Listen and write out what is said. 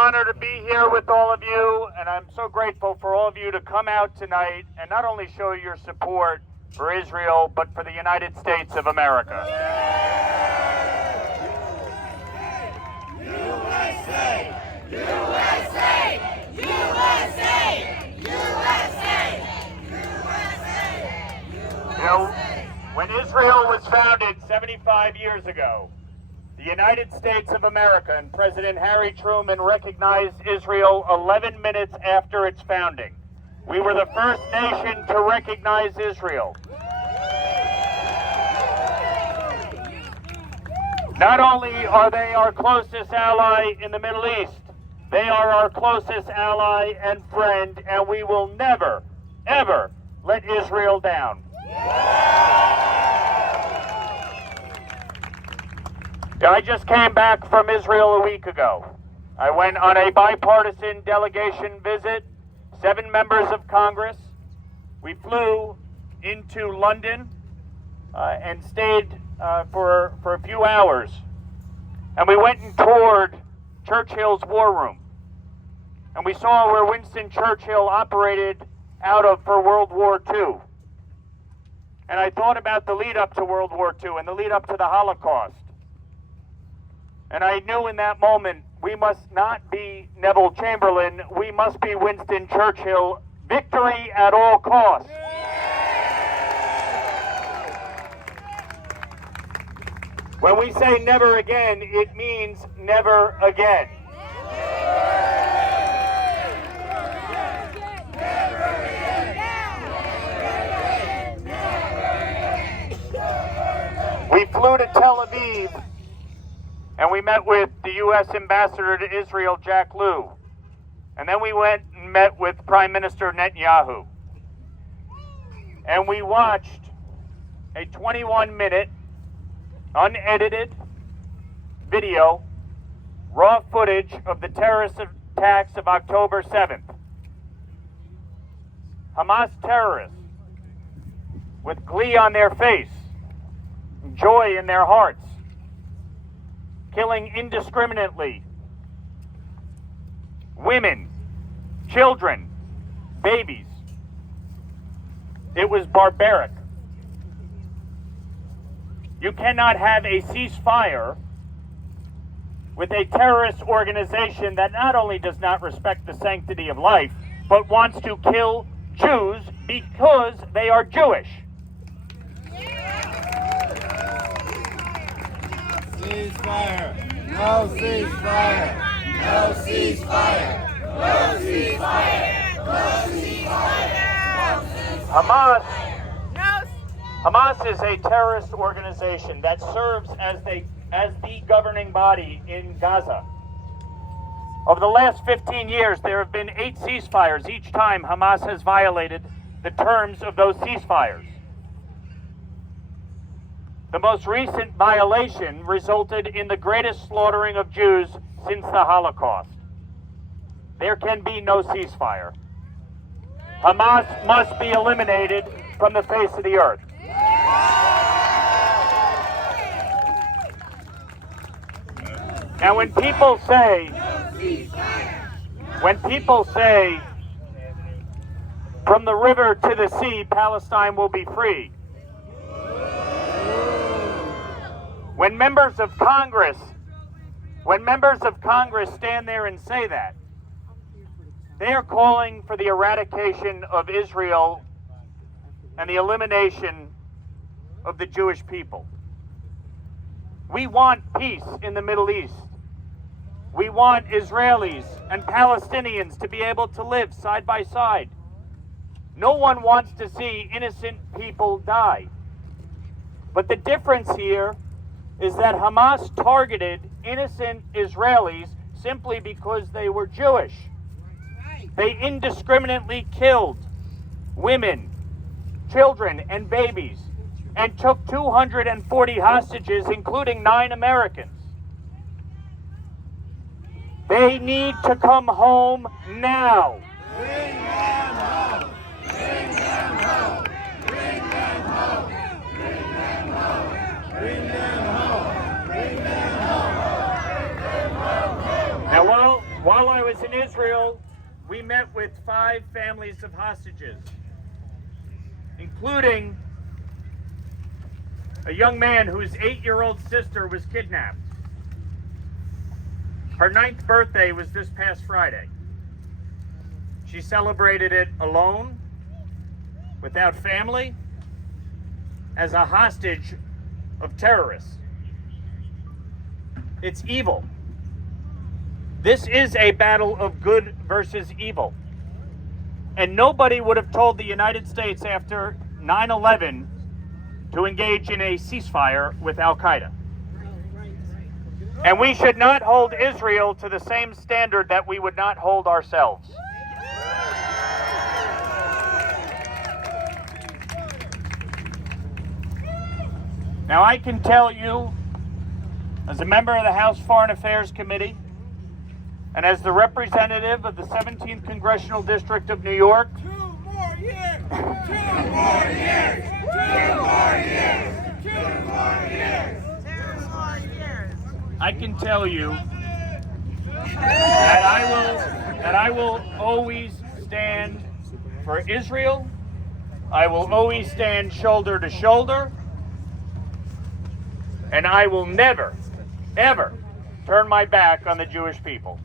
honor to be here with all of you, and I'm so grateful for all of you to come out tonight and not only show your support for Israel, but for the United States of America. USA! USA! USA! USA! You know, when Israel was founded 75 years ago, the United States of America and President Harry Truman recognized Israel 11 minutes after its founding. We were the first nation to recognize Israel. Not only are they our closest ally in the Middle East, they are our closest ally and friend, and we will never, ever let Israel down. I just came back from Israel a week ago. I went on a bipartisan delegation visit, 7 members of Congress. We flew into London and stayed for a few hours. And we went and toured Churchill's war room. And we saw where Winston Churchill operated out of for World War II. And I thought about the lead up to World War II and the lead up to the Holocaust. And I knew in that moment, we must not be Neville Chamberlain, we must be Winston Churchill. Victory at all costs. When we say never again, it means never again. We flew to Tel Aviv and we met with the U.S. Ambassador to Israel, Jack Lew. And then we went and met with Prime Minister Netanyahu. And we watched a 21-minute, unedited video, raw footage of the terrorist attacks of October 7th. Hamas terrorists, with glee on their face, joy in their hearts, killing indiscriminately women, children, babies. It was barbaric. You cannot have a ceasefire with a terrorist organization that not only does not respect the sanctity of life, but wants to kill Jews because they are Jewish. Ceasefire! No ceasefire! No ceasefire! No ceasefire! No ceasefire! Hamas is a terrorist organization that serves as the governing body in Gaza. Over the last 15 years, there have been 8 ceasefires. Each time, Hamas has violated the terms of those ceasefires. The most recent violation resulted in the greatest slaughtering of Jews since the Holocaust. There can be no ceasefire. Hamas must be eliminated from the face of the earth. Now when people say, from the river to the sea, Palestine will be free. When members of Congress stand there and say that, they are calling for the eradication of Israel and the elimination of the Jewish people. We want peace in the Middle East. We want Israelis and Palestinians to be able to live side by side. No one wants to see innocent people die. But the difference here is that Hamas targeted innocent Israelis simply because they were Jewish. They indiscriminately killed women, children, and babies, and took 240 hostages, including 9 Americans. They need to come home now. Bring them home! Bring them home! Bring them home! Bring them home! Bring them home! Bring them home! Now, while I was in Israel, we met with 5 families of hostages, including a young man whose 8-year-old sister was kidnapped. Her 9th birthday was this past Friday. She celebrated it alone, without family, as a hostage of terrorists. It's evil. This is a battle of good versus evil. And nobody would have told the United States after 9/11 to engage in a ceasefire with Al-Qaeda. And we should not hold Israel to the same standard that we would not hold ourselves. Now, I can tell you, as a member of the House Foreign Affairs Committee, and as the representative of the 17th Congressional District of New York, 2 more years! 2 more years! 2 more years! 2 more years! 2 more years! I can tell you that I will always stand for Israel. I will always stand shoulder to shoulder. And I will never, ever turn my back on the Jewish people.